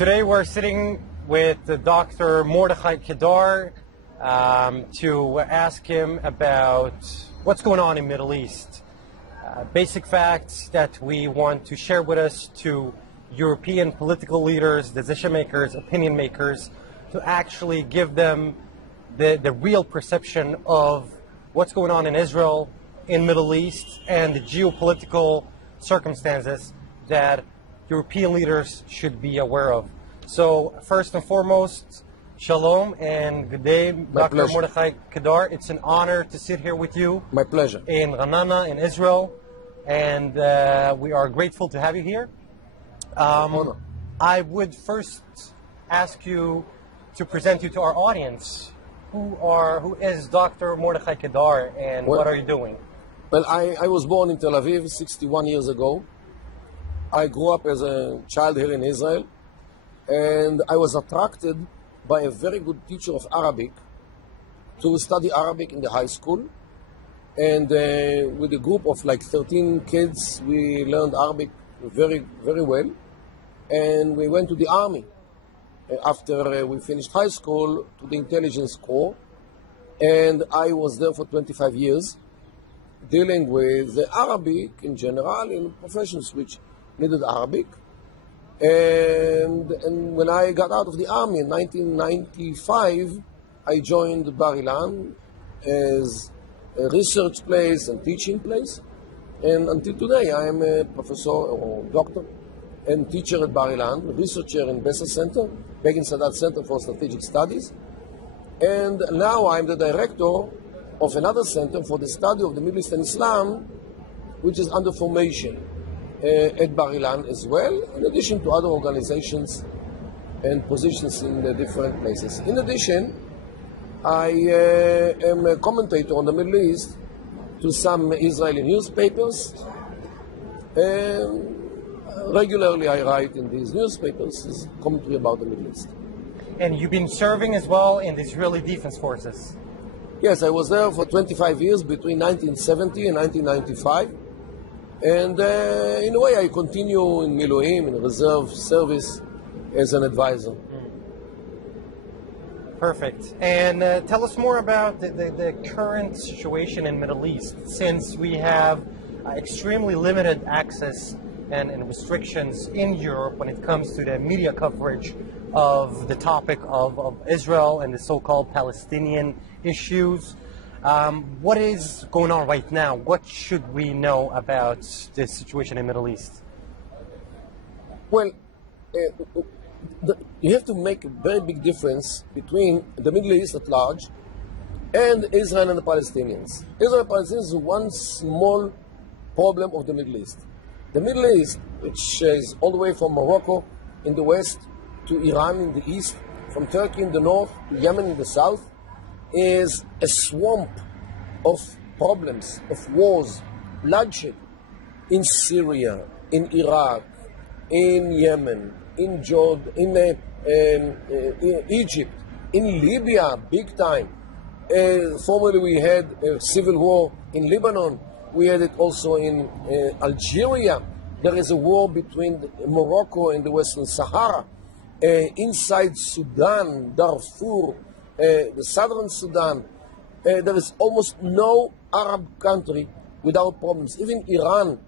Today we're sitting with Dr. Mordechai Kedar to ask him about what's going on in Middle East. Basic facts that we want to share with us to European political leaders, decision makers, opinion makers, to actually give them the real perception of what's going on in Israel, in Middle East, and the geopolitical circumstances that European leaders should be aware of. So first and foremost, shalom and good day, Dr. Mordechai Kedar. It's an honor to sit here with you. My pleasure. In Ra'anana, in Israel, and we are grateful to have you here. I would first ask you to present you to our audience. Who is Dr. Mordechai Kedar, and what are you doing? Well, I was born in Tel Aviv 61 years ago. I grew up as a child here in Israel, and I was attracted by a very good teacher of Arabic to study Arabic in the high school. And with a group of like 13 kids, we learned Arabic very, very well. And we went to the army after we finished high school, to the intelligence corps. And I was there for 25 years, dealing with the Arabic in general in professions which needed Arabic. And when I got out of the army in 1995, I joined Bar Ilan as a research place and teaching place. And until today, I am a professor or doctor and teacher at Bar Ilan, researcher in Bessa Center, Begin Sadat Center for Strategic Studies. And now I'm the director of another center for the study of the Middle East and Islam, which is under formation at Bar Ilan as well, in addition to other organizations and positions in the different places. In addition, I am a commentator on the Middle East to some Israeli newspapers, and regularly I write in these newspapers commentary about the Middle East. And you've been serving as well in the Israeli Defense Forces. Yes, I was there for 25 years, between 1970 and 1995. And in a way, I continue in Miluim, in reserve service, as an advisor. Perfect. And tell us more about the current situation in Middle East, since we have extremely limited access and restrictions in Europe when it comes to the media coverage of the topic of Israel and the so-called Palestinian issues. What is going on right now? What should we know about the situation in the Middle East? Well, you have to make a very big difference between the Middle East at large and Israel and the Palestinians. Israel and the Palestinians is one small problem of the Middle East. The Middle East, which is all the way from Morocco in the west to Iran in the east, from Turkey in the north to Yemen in the south, is a swamp of problems, of wars, bloodshed in Syria, in Iraq, in Yemen, in Jordan, in Egypt, in Libya, big time. Formerly we had a civil war in Lebanon. We had it also in Algeria. There is a war between Morocco and the Western Sahara. Inside Sudan, Darfur, the southern Sudan, there is almost no Arab country without problems. Even Iran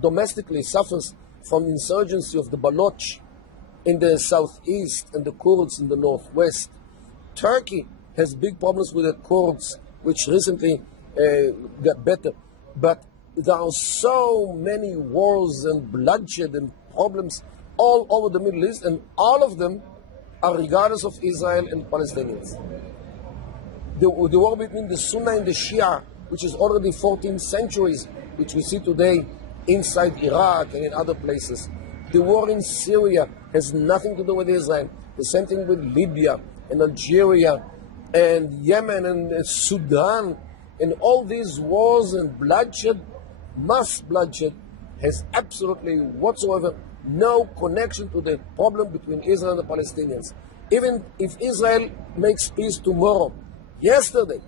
domestically suffers from insurgency of the Baloch in the southeast and the Kurds in the northwest. Turkey has big problems with the Kurds, which recently got better. But there are so many wars and bloodshed and problems all over the Middle East, and all of them are regardless of Israel and Palestinians. The war between the Sunni and the Shia, which is already 14 centuries, which we see today inside Iraq and in other places. The war in Syria has nothing to do with Israel. The same thing with Libya and Algeria and Yemen and Sudan. And all these wars and bloodshed, mass bloodshed, has absolutely whatsoever no connection to the problem between Israel and the Palestinians. Even if Israel makes peace tomorrow, yesterday,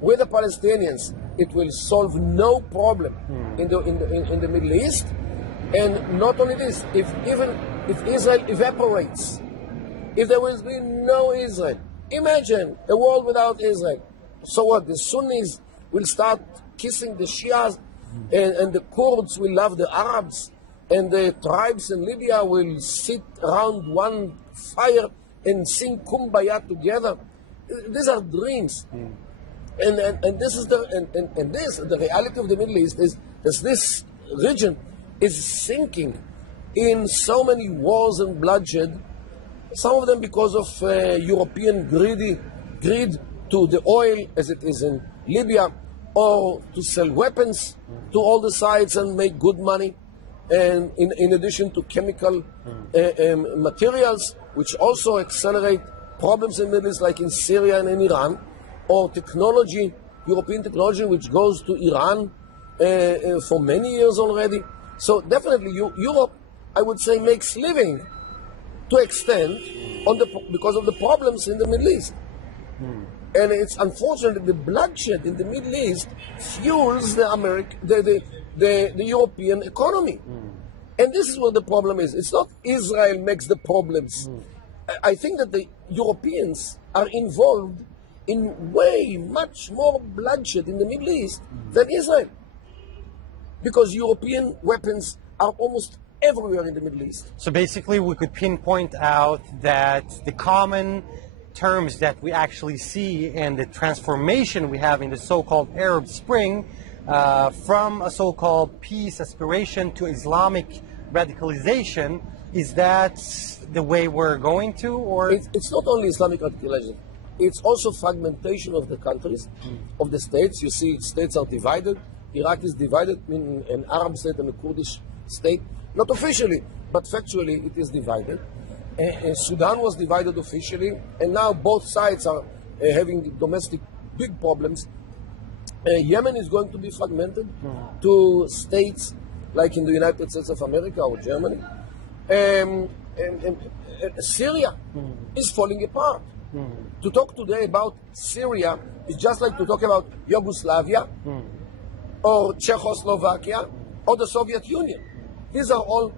with the Palestinians, it will solve no problem in the Middle East. And not only this, if Israel evaporates if there will be no Israel. Imagine a world without Israel. So what? The Sunnis will start kissing the Shias, and the Kurds will love the Arabs, and the tribes in Libya will sit around one fire and sing Kumbaya together. These are dreams. And this is the reality of the Middle East is this region is sinking in so many wars and bloodshed. Some of them because of European greed to the oil, as it is in Libya, or to sell weapons to all the sides and make good money, and in addition to chemical materials, which also accelerate problems in the Middle East, like in Syria and in Iran, or technology, European technology, which goes to Iran for many years already. So definitely Europe, I would say, makes living to extent because of the problems in the Middle East. And it's unfortunate the bloodshed in the Middle East fuels the European economy. And this is what the problem is. It's not Israel makes the problems. I think that the Europeans are involved in way much more bloodshed in the Middle East than Israel. Because European weapons are almost everywhere in the Middle East. So basically we could pinpoint out that the common terms that we actually see and the transformation we have in the so-called Arab Spring from a so-called peace aspiration to Islamic radicalization, is that the way we're going to? Or it's not only Islamic radicalization, it's also fragmentation of the countries, of the states. You see states are divided. Iraq is divided in an Arab state and a Kurdish state. Not officially, but factually it is divided. Sudan was divided officially, and now both sides are having domestic big problems. Yemen is going to be fragmented to states like in the United States of America or Germany. And Syria is falling apart. To talk today about Syria is just like to talk about Yugoslavia or Czechoslovakia or the Soviet Union. These are all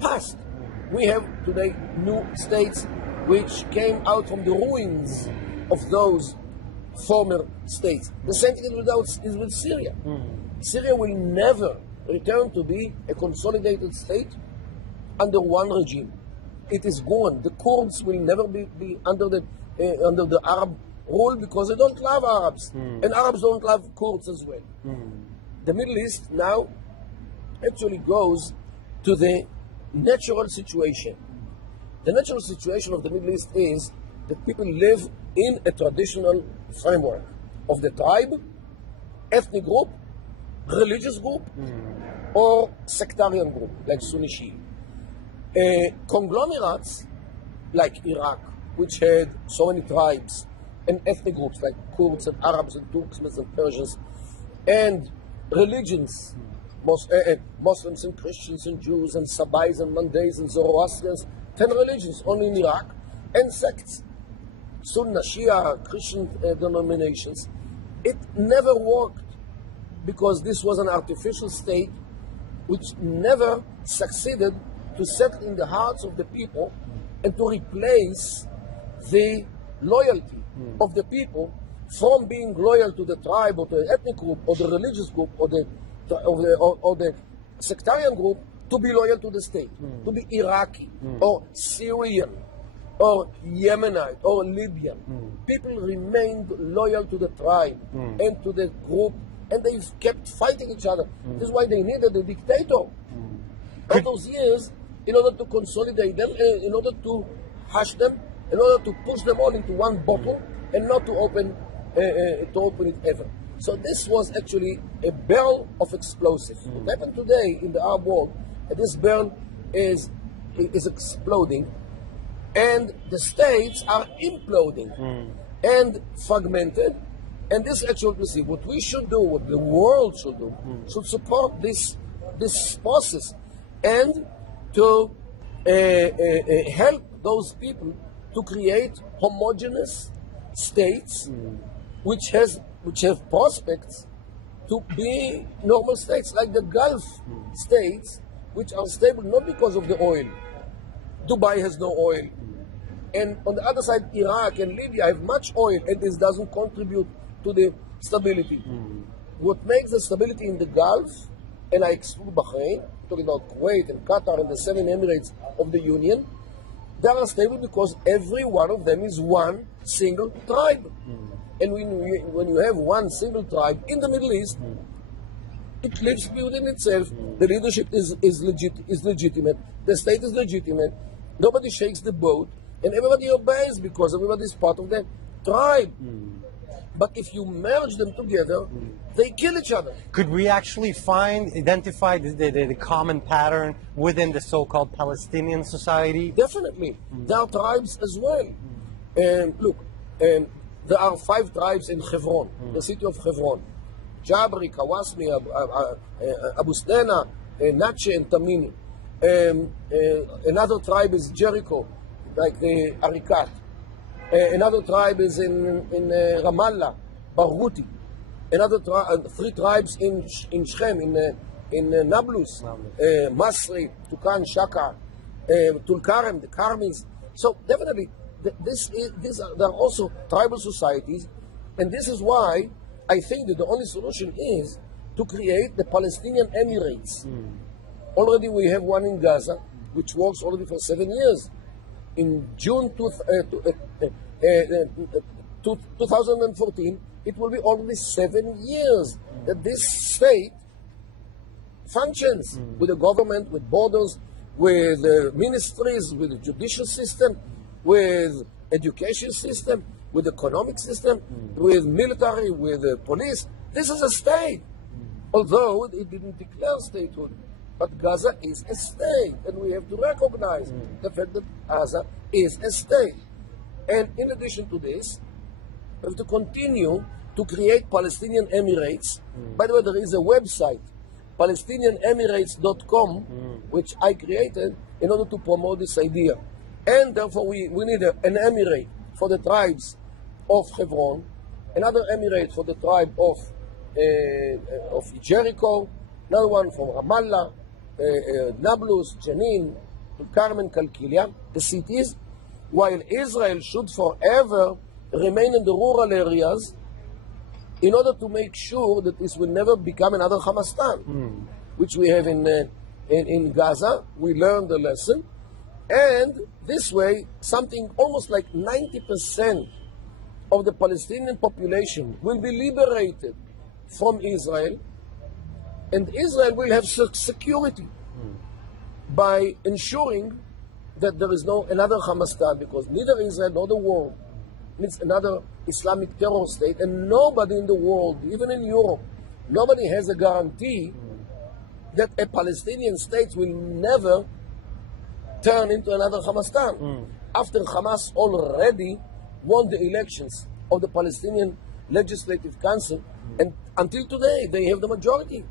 past. We have today new states which came out from the ruins of those former states. The same thing is with Syria. Syria will never return to be a consolidated state under one regime. It is gone. The Kurds will never be under the Arab rule because they don't love Arabs, and Arabs don't love Kurds as well. The Middle East now actually goes to the natural situation. The natural situation of the Middle East is that people live in a traditional framework of the tribe, ethnic group, religious group, or sectarian group, like Sunni Shia. Conglomerates, like Iraq, which had so many tribes and ethnic groups, like Kurds and Arabs and Turkmens and Persians, and religions, Muslims and Christians and Jews and Sabbais and Mandays and Zoroastrians, 10 religions only in Iraq, and sects, Sunni, Shia, Christian denominations. It never worked because this was an artificial state which never succeeded to settle in the hearts of the people and to replace the loyalty of the people from being loyal to the tribe or the ethnic group or the religious group or the sectarian group to be loyal to the state, to be Iraqi or Syrian or Yemenite or Libyan. People remained loyal to the tribe and to the group, and they've kept fighting each other. This is why they needed a dictator all those years in order to consolidate them, in order to hush them, in order to push them all into one bottle and not to open it ever. So this was actually a barrel of explosives. What happened today in the Arab world, this barrel is exploding, and the states are imploding and fragmented. And this actually, we see, what we should do, what the world should do, should support this process and to help those people to create homogeneous states which have prospects to be normal states, like the Gulf states, which are stable not because of the oil. Dubai has no oil. And on the other side, Iraq and Libya have much oil, and this doesn't contribute to the stability. What makes the stability in the Gulf, and I exclude Bahrain, talking about Kuwait and Qatar and the 7 Emirates of the Union, they are stable because every one of them is one single tribe. And when you have one single tribe in the Middle East, it lives within itself. The leadership is legitimate. The state is legitimate. Nobody shakes the boat, and everybody obeys because everybody is part of the tribe. But if you merge them together, they kill each other. Could we actually identify the common pattern within the so-called Palestinian society? Definitely. There are tribes as well. Look, there are 5 tribes in Hebron, the city of Hebron. Jabri, Kawasmi, Abu Sdena, Natche, and Tamimi. Another tribe is Jericho, like the Arikat. Another tribe is in Ramallah, Barghouti. Another 3 tribes in Shechem, in Nablus, Masri, Tukan, Shaka, Tulkarem, the Karmins. So definitely, there are also tribal societies, and this is why I think that the only solution is to create the Palestinian Emirates. Already we have one in Gaza, which works already for 7 years. In June 2014, it will be already 7 years that this state functions with a government, with borders, with ministries, with the judicial system, with education system, with economic system, with military, with police. This is a state, although it didn't declare statehood. But Gaza is a state, and we have to recognize the fact that Gaza is a state. And in addition to this, we have to continue to create Palestinian Emirates. By the way, there is a website, PalestinianEmirates.com, which I created in order to promote this idea. And therefore, we need an emirate for the tribes of Hebron, another emirate for the tribe of Jericho, another one for Ramallah, Nablus, Jenin, Tulkarem, Kalkilia, the cities, while Israel should forever remain in the rural areas in order to make sure that this will never become another Hamastan, which we have in Gaza. We learned the lesson. And this way, something almost like 90% of the Palestinian population will be liberated from Israel, and Israel will have security by ensuring that there is no another Hamastan, because neither Israel nor the world needs another Islamic terror state, and nobody in the world, even in Europe, nobody has a guarantee that a Palestinian state will never turn into another Hamastan. After Hamas already won the elections of the Palestinian Legislative Council, and until today they have the majority,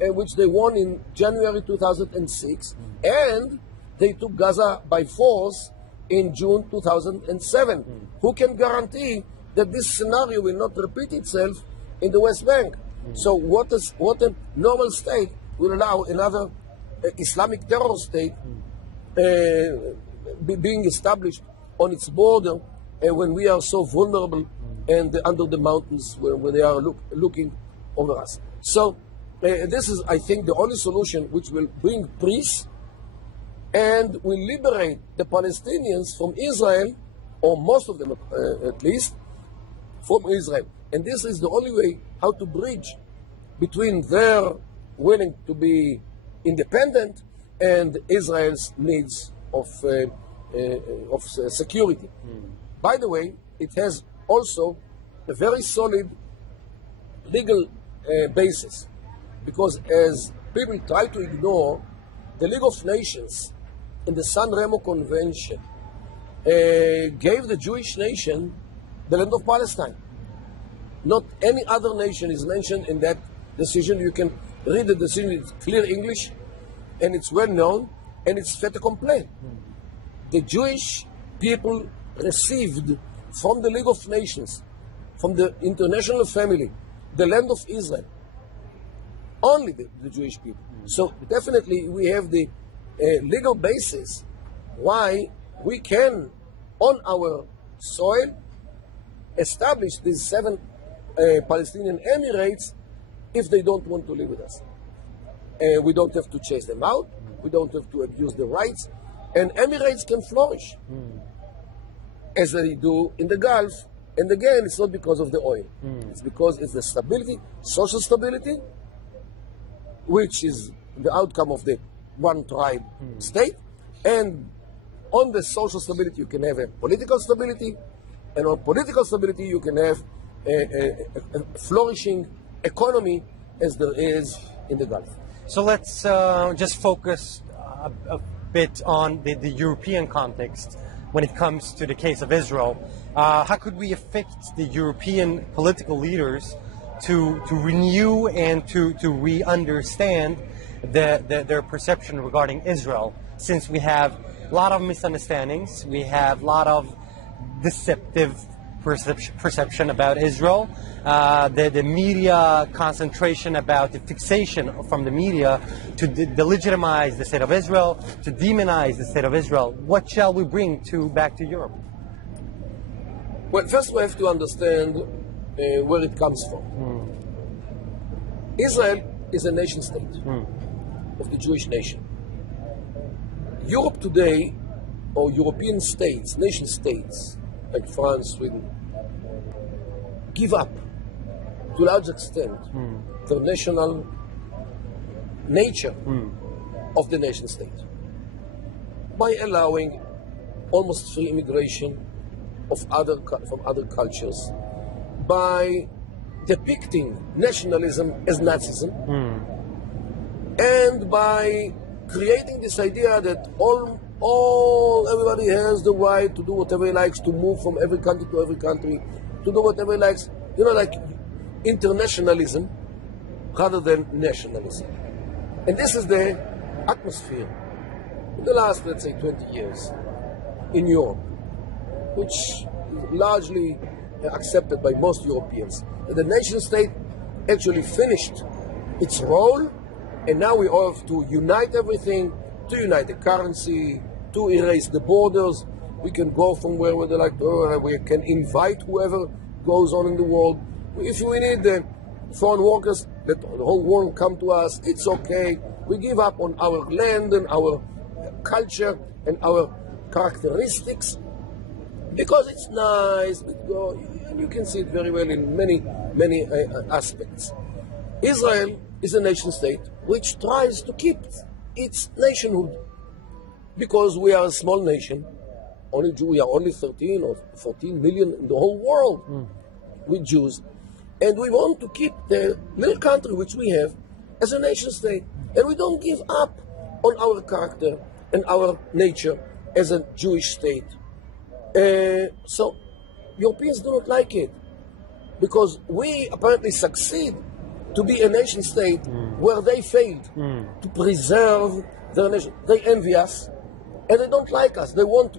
which they won in January 2006, and they took Gaza by force in June 2007. Who can guarantee that this scenario will not repeat itself in the West Bank? So what a normal state will allow another Islamic terror state being established on its border when we are so vulnerable and under the mountains when they are looking over us. So this is, I think, the only solution which will bring peace and will liberate the Palestinians from Israel, or most of them at least, from Israel. And this is the only way how to bridge between their willing to be independent and Israel's needs of security. By the way, it has also a very solid legal basis, because as people try to ignore, the League of Nations in the San Remo Convention gave the Jewish nation the land of Palestine. Not any other nation is mentioned in that decision. You can read the decision, it's clear English, and it's well known, and it's fait accompli. The Jewish people received from the League of Nations, from the international family, the land of Israel. Only the Jewish people. So definitely we have the legal basis why we can, on our soil, establish these 7 Palestinian Emirates if they don't want to live with us. We don't have to chase them out. We don't have to abuse their rights. And Emirates can flourish as they do in the Gulf. And again, it's not because of the oil. It's because it's the stability, social stability, which is the outcome of the one tribe state. And on the social stability, you can have a political stability. And on political stability, you can have a flourishing economy as there is in the Gulf. So let's just focus a bit on the European context when it comes to the case of Israel. How could we affect the European political leaders to renew and to re-understand their perception regarding Israel, since we have a lot of misunderstandings, we have a lot of deceptive perception about Israel, the media concentration about the fixation from the media to delegitimize the state of Israel, to demonize the state of Israel. What shall we bring back to Europe? Well, first we have to understand where it comes from. Israel is a nation state of the Jewish nation. Europe today, or European states, nation states, like France, Sweden, give up to a large extent the national nature of the nation state by allowing almost free immigration from other cultures, by depicting nationalism as Nazism, and by creating this idea that everybody has the right to do whatever he likes, to move from every country to every country, to do whatever he likes, like internationalism rather than nationalism. And this is the atmosphere in the last, let's say, 20 years in Europe, which is largely accepted by most Europeans. The nation state actually finished its role, and now we all have to unite everything, to unite the currency, to erase the borders. We can go from wherever they like, we can invite whoever goes on in the world. If we need the foreign workers, let the whole world come to us, it's okay. We give up on our land and our culture and our characteristics because it's nice, and you can see it very well in many aspects. Israel is a nation state which tries to keep its nationhood because we are a small nation. We are only 13 or 14 million in the whole world with Jews, and we want to keep the little country which we have as a nation state, and we don't give up on our character and our nature as a Jewish state. So Europeans do not like it because we apparently succeed to be a nation state where they failed to preserve their nation. They envy us and they don't like us. They want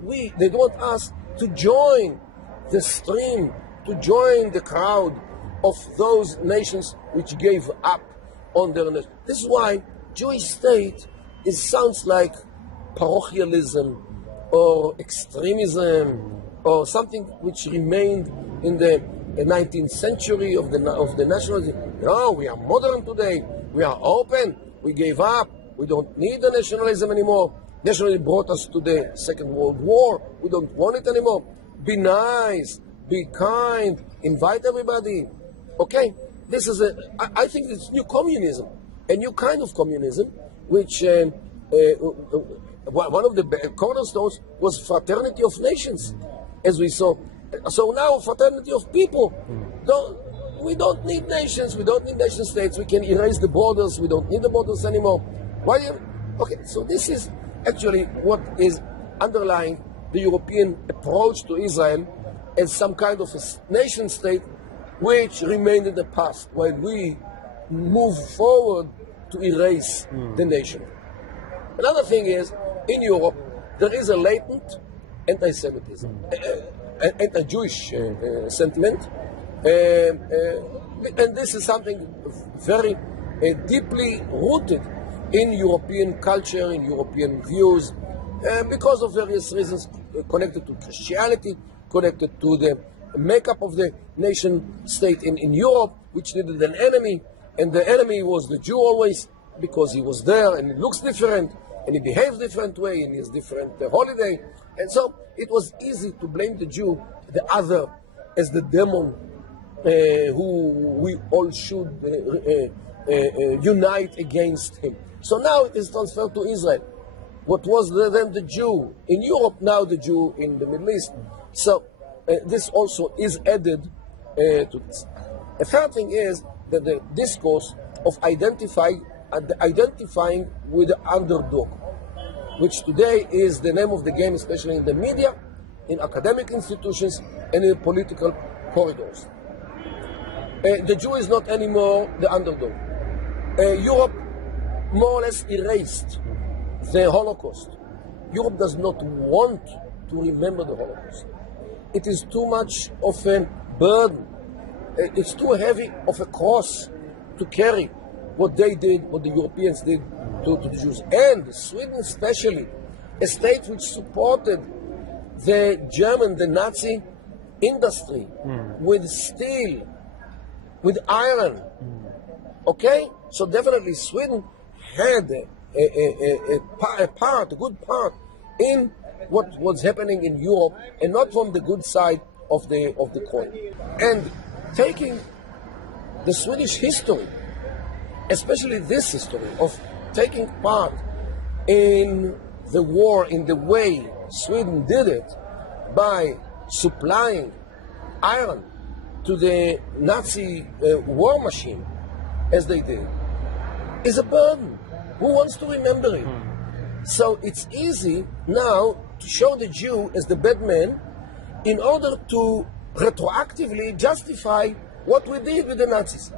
us to join the stream, to join the crowd of those nations which gave up on their nation. This is why Jewish state sounds like parochialism or extremism or something which remained in the 19th century of the nationalism. No, we are modern today. We are open. We gave up. We don't need the nationalism anymore. Nationalism brought us to the Second World War. We don't want it anymore. Be nice. Be kind. Invite everybody. Okay? This is I think it's new communism. A new kind of communism, which one of the cornerstones was fraternity of nations, as we saw. So now fraternity of people. We don't need nations. We don't need nation states. We can erase the borders. We don't need the borders anymore. Okay, so this is actually what is underlying the European approach to Israel as some kind of a nation state which remained in the past while we move forward to erase the nation. Another thing is, in Europe, there is a latent anti-Semitism, anti-Jewish sentiment, and this is something very deeply rooted in European culture, in European views, because of various reasons. connected to Christianity, connected to the makeup of the nation state in Europe, which needed an enemy, and the enemy was the Jew always, because he was there and he looks different, and he behaves different way, and he has different holiday. And so it was easy to blame the Jew, the other, as the demon who we all should unite against him. So now it is transferred to Israel. What was then the Jew in Europe, now the Jew in the Middle East. So this also is added to this. A third thing is that the discourse of identifying with the underdog, which today is the name of the game, especially in the media, in academic institutions, and in political corridors. The Jew is not anymore the underdog. Europe more or less erased the Holocaust. Europe does not want to remember the Holocaust. It is too much of a burden. It's too heavy of a cross to carry what they did, what the Europeans did to the Jews. And Sweden especially, a state which supported the Nazi industry with steel, with iron. Okay? So definitely Sweden had a good part in what was happening in Europe, and not from the good side of the coin. And taking the Swedish history, especially this history of taking part in the war in the way Sweden did it by supplying iron to the Nazi war machine, as they did, is a burden. Who wants to remember it? So it's easy now to show the Jew as the bad man in order to retroactively justify what we did with the Nazis.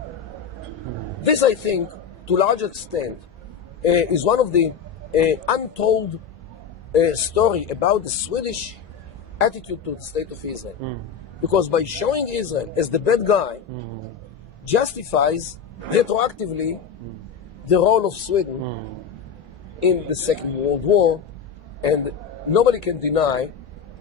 This, I think, to a large extent, is one of the untold story about the Swedish attitude to the state of Israel. Because by showing Israel as the bad guy, justifies retroactively the role of Sweden in the Second World War, and nobody can deny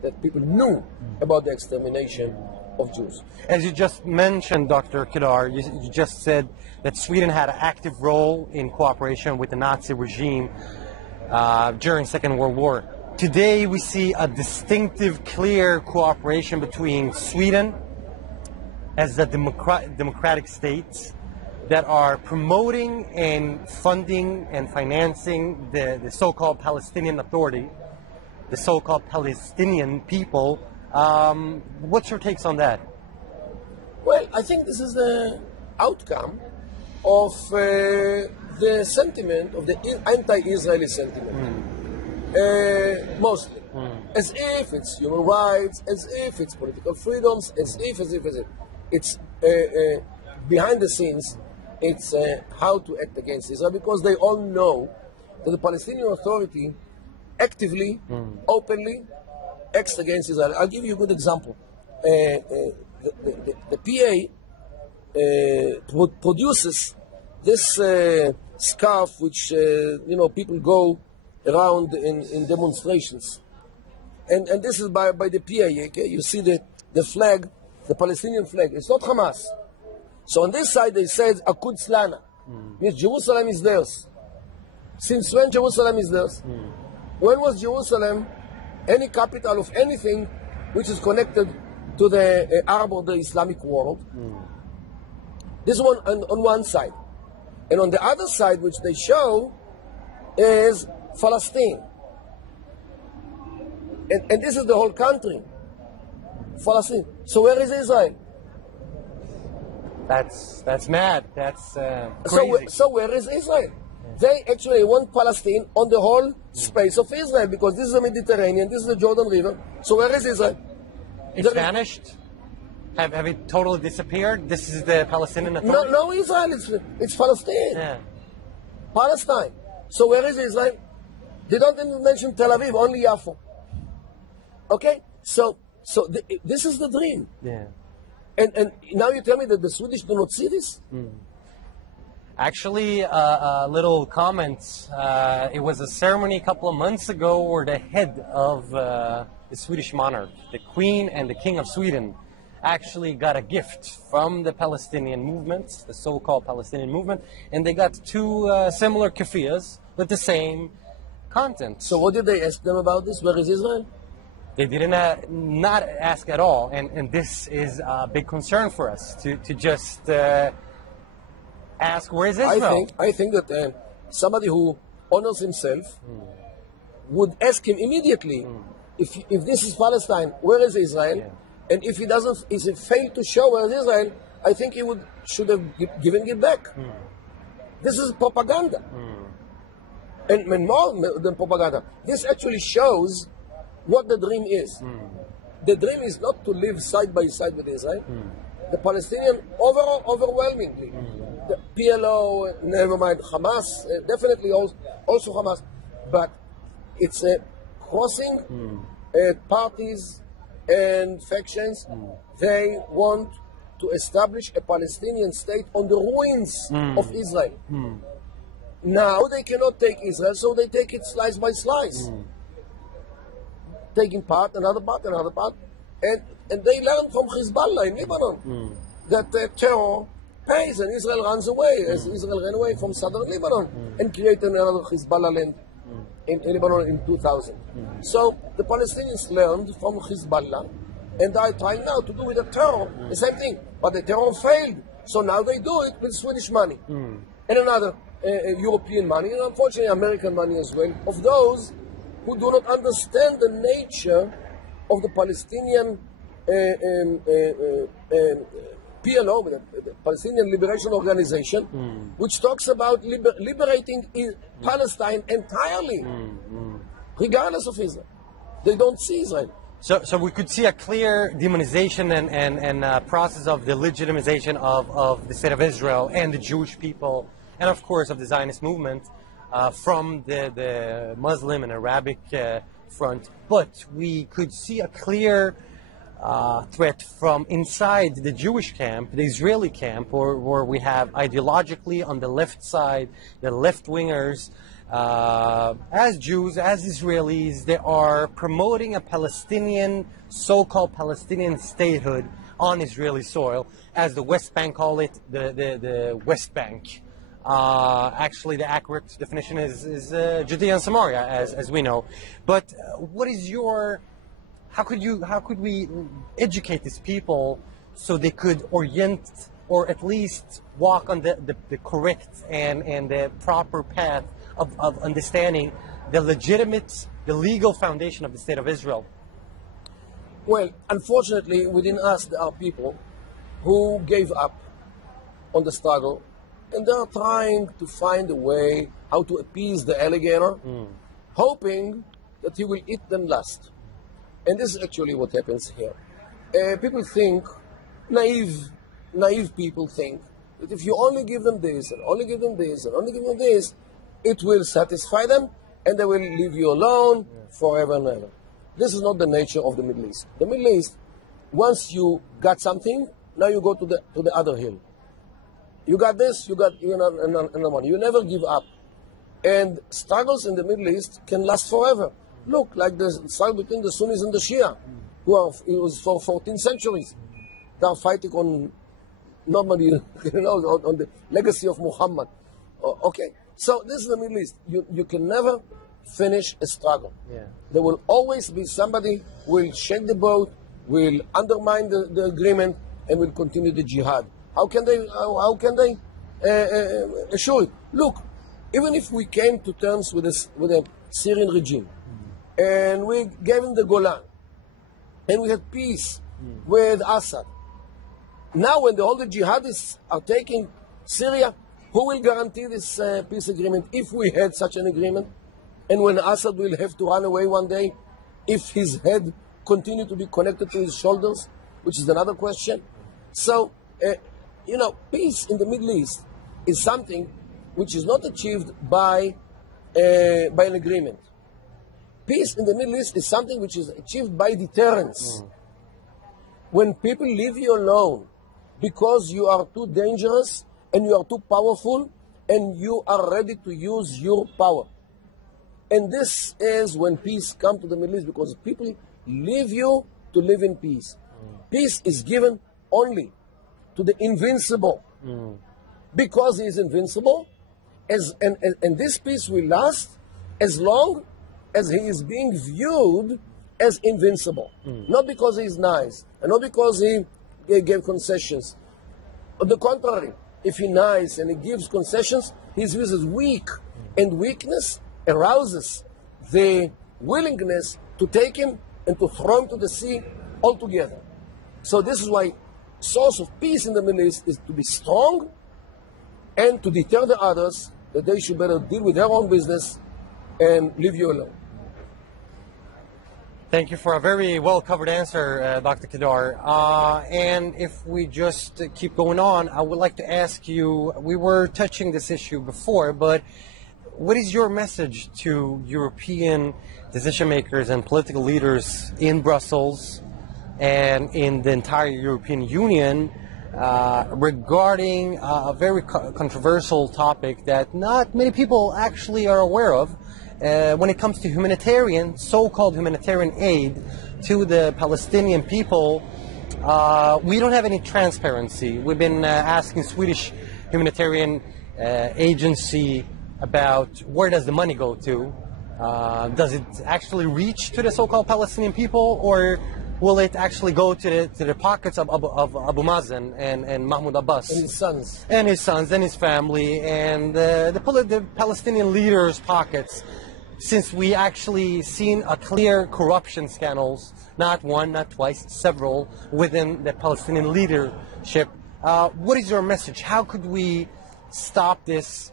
that people knew about the extermination of Jews. As you just mentioned, Dr. Kedar, you just said that Sweden had an active role in cooperation with the Nazi regime during Second World War. Today we see a distinctive, clear cooperation between Sweden as the democratic states that are promoting and funding and financing the so-called Palestinian Authority, the so-called Palestinian people. What's your takes on that? Well, I think this is the outcome of the sentiment, of the anti-Israeli sentiment. Mostly. As if it's human rights, as if it's political freedoms, as if. It's behind the scenes, it's how to act against Israel, because they all know that the Palestinian Authority actively, openly acts against Israel. I'll give you a good example. The PA produces this scarf which people go around in demonstrations, and this is by the PA. Okay? You see the flag, the Palestinian flag. It's not Hamas. So on this side they said Quds Lana, means Jerusalem is theirs. Since when Jerusalem is theirs? When was Jerusalem any capital of anything which is connected to the Arab or the Islamic world? This one on one side. And on the other side, which they show, is Palestine. And this is the whole country. Palestine. So where is Israel? That's mad. That's crazy. So where is Israel? They actually want Palestine on the whole space of Israel, because this is the Mediterranean, this is the Jordan River. So where is Israel? It's vanished? Have it totally disappeared? This is the Palestinian Authority? No, Israel, it's Palestine. Yeah. Palestine. So where is Israel? They don't even mention Tel Aviv, only Yafo. Okay? So this is the dream. Yeah. And now you tell me that the Swedish do not see this? Actually, a little comment. It was a ceremony a couple of months ago where the head of the the Swedish monarch, the Queen and the King of Sweden, actually got a gift from the Palestinian movement, the so-called Palestinian movement, and they got two similar keffiyehs with the same content. So what did they ask them about this? Where is Israel? They did not ask at all, and this is a big concern for us to just ask, where is Israel? I think that somebody who honors himself would ask him immediately, if this is Palestine, where is Israel? Yeah. And if he failed to show where is Israel, I think he should have given it back. This is propaganda. And more than propaganda, this actually shows what the dream is. The dream is not to live side by side with Israel. The Palestinian, overwhelmingly, the PLO, never mind Hamas, definitely also Hamas, but it's crossing parties and factions. They want to establish a Palestinian state on the ruins of Israel. Now they cannot take Israel, so they take it slice by slice. Taking part, another part, another part. And they learn from Hezbollah in Lebanon that terror pays and Israel runs away, as Israel ran away from southern Lebanon and created another Hezbollah land in Lebanon in 2000. So the Palestinians learned from Hezbollah and are trying now to do with the terror the same thing. But the terror failed, so now they do it with Swedish money and another European money and unfortunately American money as well, of those who do not understand the nature of the Palestinian PLO, the Palestinian Liberation Organization, which talks about liberating Palestine entirely, regardless of Israel. They don't see Israel. So we could see a clear demonization and process of the legitimization of the state of Israel and the Jewish people, and of course of the Zionist movement, from the Muslim and Arabic front. But we could see a clear threat from inside the Jewish camp, the Israeli camp, where we have ideologically on the left side, the left-wingers, as Jews, as Israelis, they are promoting a Palestinian, so-called Palestinian statehood on Israeli soil, as the West Bank call it, the West Bank. Actually, the accurate definition is Judea and Samaria, as we know. But what is your... How could we educate these people so they could orient or at least walk on the correct and the proper path of understanding the legitimate, the legal foundation of the state of Israel? Well, unfortunately, within us there are people who gave up on the struggle and they are trying to find a way how to appease the alligator, hoping that he will eat them last. And this is actually what happens here. People think, naive people think, that if you only give them this, and only give them this, and only give them this, it will satisfy them, and they will leave you alone forever and ever. This is not the nature of the Middle East. The Middle East, once you got something, now you go to the other hill. You got this, you got another one. You never give up. And struggles in the Middle East can last forever. Look, like the struggle between the Sunnis and the Shia, it was for 14 centuries. They are fighting on, normally, on the legacy of Muhammad. Okay, so this is the Middle East. You can never finish a struggle. Yeah. There will always be somebody who will shake the boat, will undermine the agreement, and will continue the jihad. How can they assure it? Look, even if we came to terms with a Syrian regime, and we gave him the Golan, and we had peace with Assad. Now when all the jihadists are taking Syria, who will guarantee this peace agreement if we had such an agreement? And when Assad will have to run away one day, if his head continue to be connected to his shoulders, which is another question. So, peace in the Middle East is something which is not achieved by an agreement. Peace in the Middle East is something which is achieved by deterrence. When people leave you alone because you are too dangerous and you are too powerful and you are ready to use your power. And this is when peace comes to the Middle East, because people leave you to live in peace. Peace is given only to the invincible. Because he is invincible, and this peace will last as long as he is being viewed as invincible. Not because he is nice, and not because he gave concessions. On the contrary, if he's nice and he gives concessions, he's viewed as weak, and weakness arouses the willingness to take him and to throw him to the sea altogether. So this is why source of peace in the Middle East is to be strong and to deter the others that they should better deal with their own business and leave you alone. Thank you for a very well-covered answer, Dr. Kedar. And if we just keep going on, I would like to ask you, we were touching this issue before, but what is your message to European decision makers and political leaders in Brussels and in the entire European Union regarding a very controversial topic that not many people actually are aware of when it comes to humanitarian, so-called humanitarian aid to the Palestinian people? We don't have any transparency. We've been asking Swedish humanitarian agency about where does the money go to. Does it actually reach to the so-called Palestinian people, or will it actually go to the pockets of Abu Mazen and Mahmoud Abbas? And his sons. And his sons and his family and the Palestinian leaders' pockets, since we actually seen a clear corruption scandals, not one, not twice, several, within the Palestinian leadership. What is your message? How could we stop this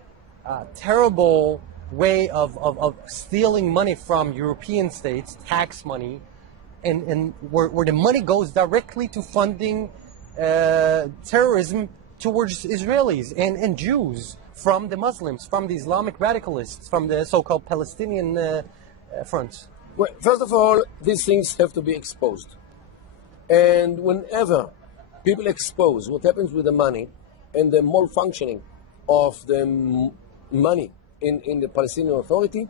terrible way of stealing money from European states, tax money, and where the money goes directly to funding terrorism towards Israelis and Jews from the Muslims, from the Islamic radicalists, from the so-called Palestinian front? Well, first of all, these things have to be exposed. And whenever people expose what happens with the money and the malfunctioning of the money in the Palestinian Authority,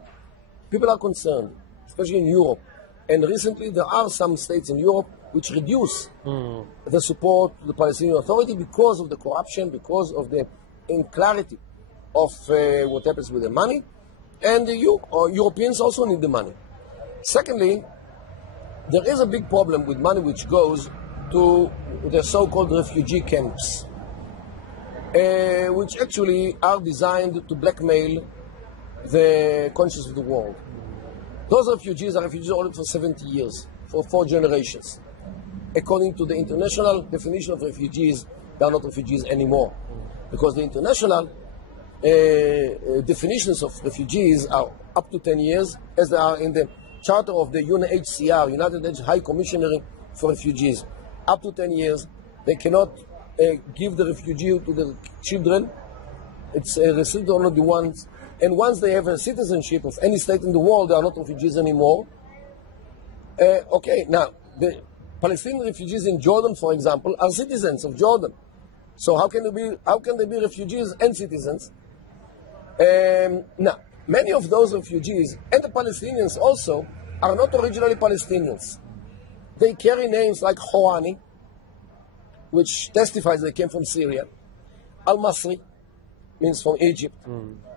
people are concerned, especially in Europe. And recently there are some states in Europe which reduce the support to the Palestinian Authority because of the corruption, because of the inclarity of what happens with the money. And the Europeans also need the money. Secondly, there is a big problem with money which goes to the so-called refugee camps, which actually are designed to blackmail the conscience of the world. Those refugees are refugees only for 70 years, for 4 generations. According to the international definition of refugees, they are not refugees anymore. Because the international definitions of refugees are up to 10 years, as they are in the charter of the UNHCR, United Nations High Commissioner for Refugees. Up to 10 years, they cannot give the refugee to the children. It's restricted only the ones. And once they have a citizenship of any state in the world, they are not refugees anymore. Okay, now, the Palestinian refugees in Jordan, for example, are citizens of Jordan. So how can they be refugees and citizens? Now, many of those refugees, and the Palestinians also, are not originally Palestinians. They carry names like Houani, which testifies they came from Syria. Al-Masri means from Egypt.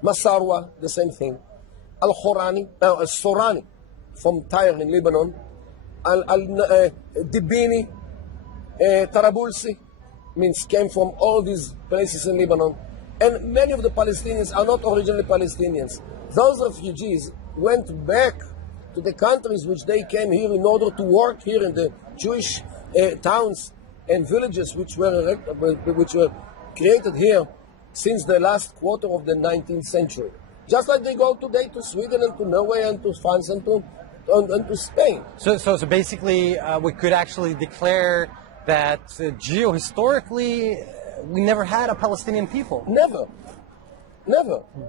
Masarwa, the same thing. Al-Sorani, from Tyre in Lebanon. Dibini, Tarabulsi, means came from all these places in Lebanon. And many of the Palestinians are not originally Palestinians. Those refugees went back to the countries which they came here in order to work here in the Jewish towns and villages which were created here since the last quarter of the 19th century. Just like they go today to Sweden and to Norway and to France and to Spain. So basically we could actually declare that geohistorically we never had a Palestinian people. Never.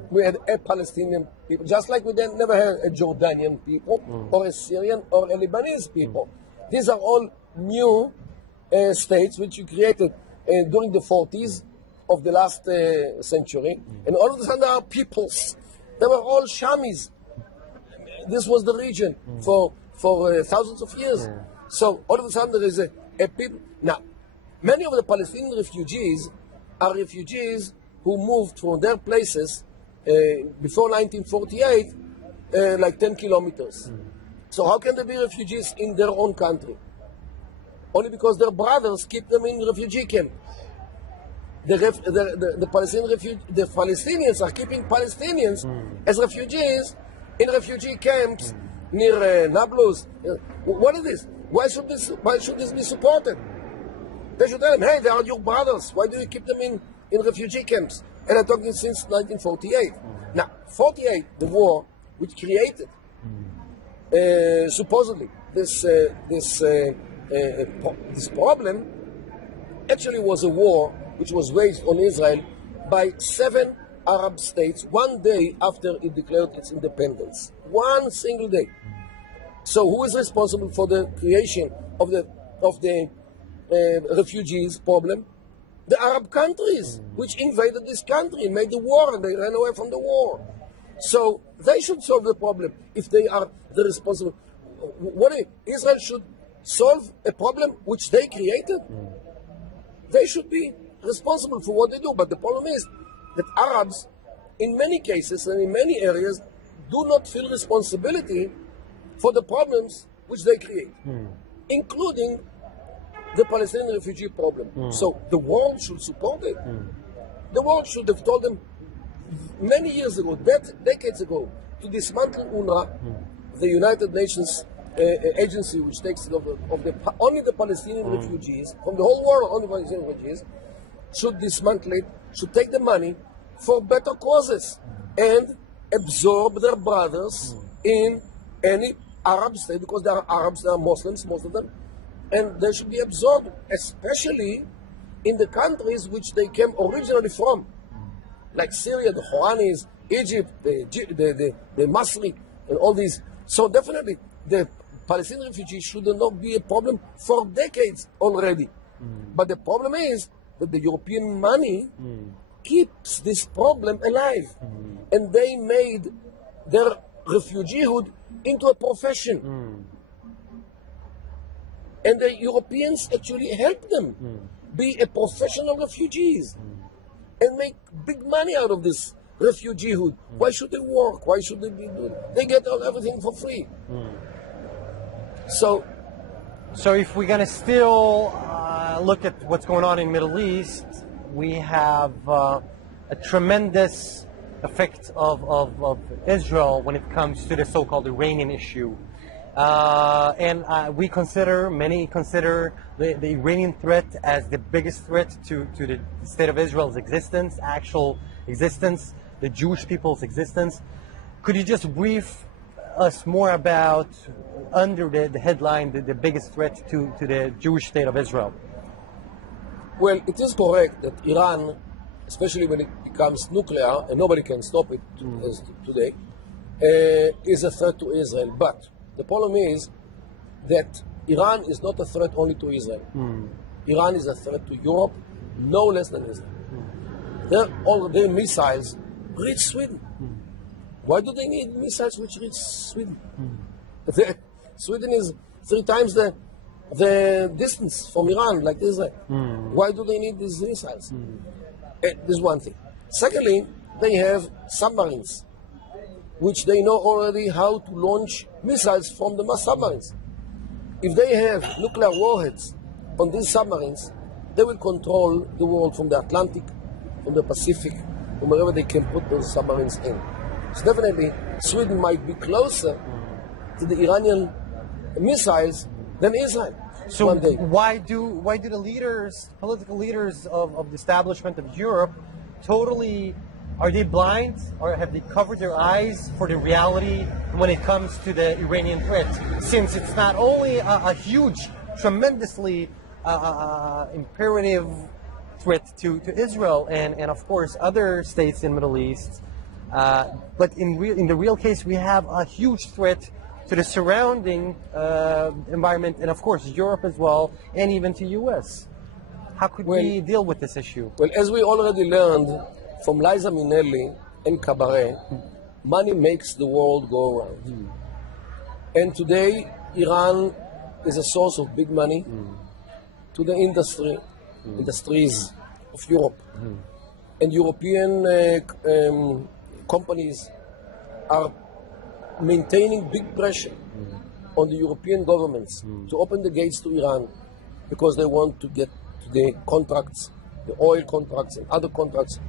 We had a Palestinian people, just like we never had a Jordanian people or a Syrian or a Lebanese people. These are all new states which you created during the 40s of the last century. And all of a sudden there are peoples. They were all Shamis. This was the region for for thousands of years. Yeah. So all of a sudden there is a people. Now, many of the Palestinian refugees are refugees who moved from their places before 1948, like 10 kilometers. So how can they be refugees in their own country? Only because their brothers keep them in refugee camp. The Palestinians are keeping Palestinians as refugees in refugee camps near Nablus. What is this? Why should this be supported? They should tell them, hey, they are your brothers. Why do you keep them in refugee camps? And I'm talking since 1948. Now, 48, the war which created supposedly this problem, actually was a war which was waged on Israel by 7 Arab states 1 day after it declared its independence. 1 single day. So who is responsible for the creation of the refugees problem? The Arab countries, which invaded this country, made the war, and they ran away from the war. So they should solve the problem if they are the responsible. Israel should solve a problem which they created. They should be responsible for what they do. But the problem is that Arabs, in many cases and in many areas, do not feel responsibility for the problems which they create, including the Palestinian refugee problem. So the world should support it. The world should have told them many years ago, decades ago, to dismantle UNRWA, the United Nations agency which takes it of only the Palestinian refugees, from the whole world, only Palestinian refugees, should dismantle it, should take the money for better causes and absorb their brothers in any Arab state, because they are Arabs, they are Muslims, most of them, and they should be absorbed, especially in the countries which they came originally from, like Syria, the Houanis, Egypt, the Masri, and all these. So definitely, the Palestinian refugees should not be a problem for decades already. But the problem is that the European money keeps this problem alive. And they made their refugeehood into a profession. And the Europeans actually help them be a professional refugees and make big money out of this refugeehood. Why should they work? Why should they be doing? They get everything for free. So if we're going to still look at what's going on in the Middle East, we have a tremendous effect of Israel when it comes to the so-called Iranian issue. And many consider the Iranian threat as the biggest threat to the state of Israel's existence, actual existence, the Jewish people's existence. Could you just brief us more about, under the headline, the biggest threat to the Jewish state of Israel? Well, it is correct that Iran, especially when it becomes nuclear, and nobody can stop it as today, is a threat to Israel. But the problem is that Iran is not a threat only to Israel. Iran is a threat to Europe, no less than Israel. All their missiles reach Sweden. Why do they need missiles which reach Sweden? Sweden is 3 times the distance from Iran, like Israel. Why do they need these missiles? This is one thing. Secondly, they have submarines, which they know already how to launch missiles from the submarines. If they have nuclear warheads on these submarines, they will control the world from the Atlantic, from the Pacific, from wherever they can put those submarines in. So definitely, Sweden might be closer to the Iranian missiles than Israel. So one day. why do the leaders, political leaders of the establishment of Europe, are they blind, or have they covered their eyes for the reality when it comes to the Iranian threat? Since it's not only a huge, tremendously imperative threat to Israel and of course other states in the Middle East, but in the real case we have a huge threat to the surrounding environment, and of course Europe as well, and even to US. How could we deal with this issue? Well, as we already learned from Liza Minnelli and Cabaret, money makes the world go around. And today Iran is a source of big money to the industries of Europe. And European companies are maintaining big pressure on the European governments to open the gates to Iran because they want to get the contracts, the oil contracts and other contracts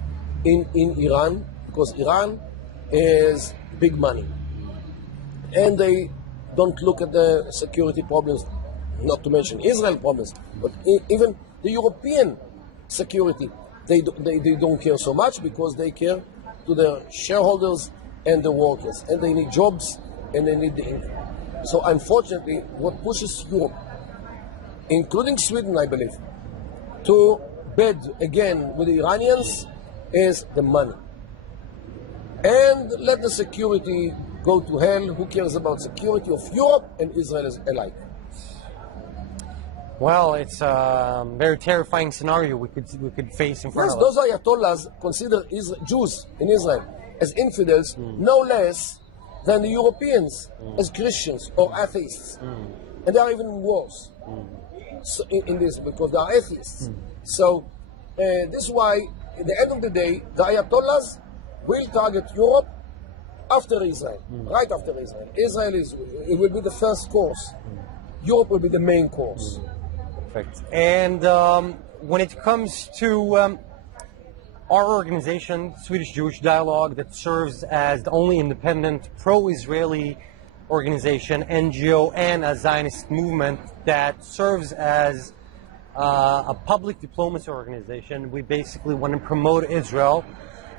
in Iran, because Iran is big money. And they don't look at the security problems, not to mention Israel problems, but even the European security, they don't care so much because they care to the shareholders and the workers, and they need jobs and they need the income. So unfortunately, what pushes Europe, including Sweden, I believe, to bed again with the Iranians is the money. And let the security go to hell. Who cares about security of Europe and Israel alike? Well, it's a very terrifying scenario we could face in front of us. Those Ayatollahs consider Jews in Israel as infidels no less than the Europeans as Christians or atheists. And they are even worse in this because they are atheists. So this is why, at the end of the day, the Ayatollahs will target Europe after Israel, right after Israel. It will be the first course. Europe will be the main course. Perfect. And when it comes to our organization, Swedish Jewish Dialogue, that serves as the only independent pro-Israeli organization, NGO, and a Zionist movement that serves as a public diplomacy organization, we basically want to promote Israel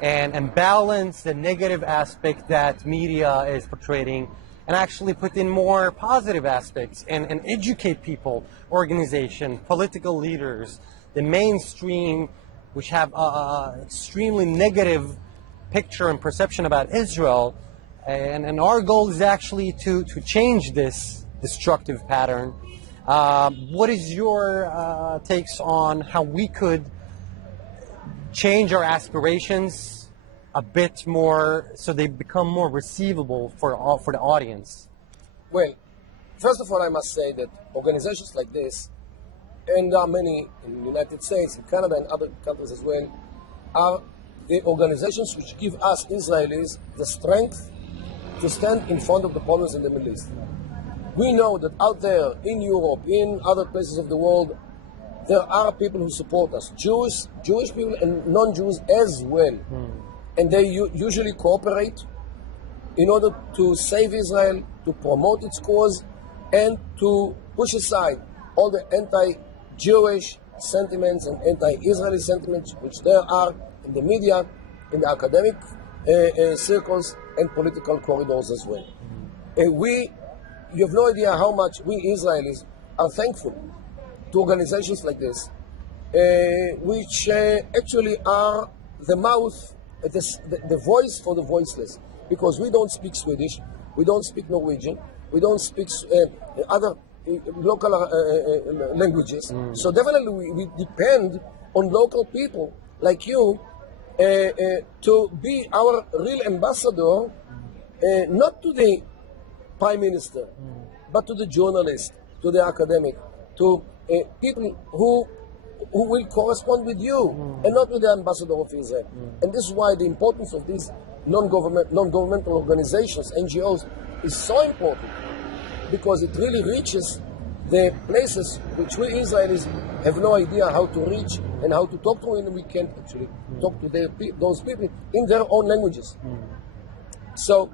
and balance the negative aspect that media is portraying and actually put in more positive aspects and educate people, organization, political leaders, the mainstream, which have an extremely negative picture and perception about Israel. And our goal is actually to change this destructive pattern. What is your takes on how we could change our aspirations a bit more so they become more receivable for the audience? Well, first of all, I must say that organizations like this, and there are many in the United States, in Canada, and other countries as well, are the organizations which give us Israelis the strength to stand in front of the problems in the Middle East. We know that out there in Europe, in other places of the world, there are people who support us, Jewish people and non-Jews as well. And they usually cooperate in order to save Israel, to promote its cause, and to push aside all the anti-Jewish sentiments and anti-Israeli sentiments which there are in the media, in the academic circles, and political corridors as well. You have no idea how much we Israelis are thankful to organizations like this, which actually are the mouth, the voice for the voiceless. Because we don't speak Swedish, we don't speak Norwegian, we don't speak other local languages. So definitely we depend on local people like you to be our real ambassador, not to the Prime Minister, but to the journalist, to the academic, to people who will correspond with you, and not with the ambassador of Israel. And this is why the importance of these non-governmental organizations, NGOs, is so important, because it really reaches the places which we Israelis have no idea how to reach and how to talk to, and we can't actually talk to those people in their own languages. So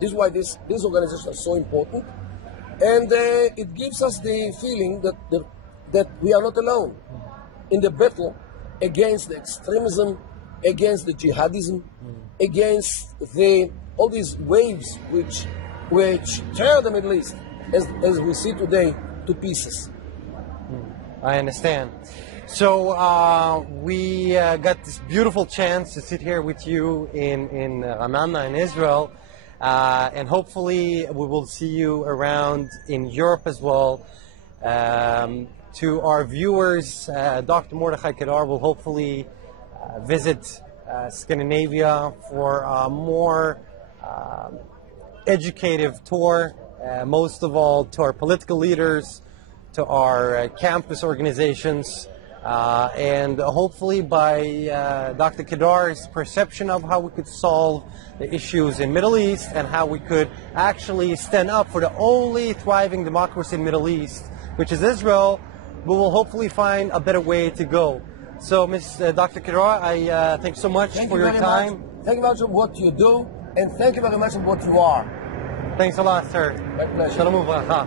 this is why these organizations are so important, and it gives us the feeling that we are not alone in the battle against the extremism, against the jihadism, against all these waves which tear the Middle East, as we see today, to pieces. I understand. So we got this beautiful chance to sit here with you in Ramallah in Israel, and hopefully we will see you around in Europe as well. To our viewers, Dr. Mordechai Kedar will hopefully visit Scandinavia for a more educative tour most of all to our political leaders, to our campus organizations, and hopefully by Dr. Kedar's perception of how we could solve the issues in Middle East and how we could actually stand up for the only thriving democracy in Middle East, which is Israel, we will hopefully find a better way to go. So, Dr. Kedar, I thank you so much for your time. Thank you very much for what you do, and thank you very much for what you are. Thanks a lot, sir. My pleasure. Shalom uvracha.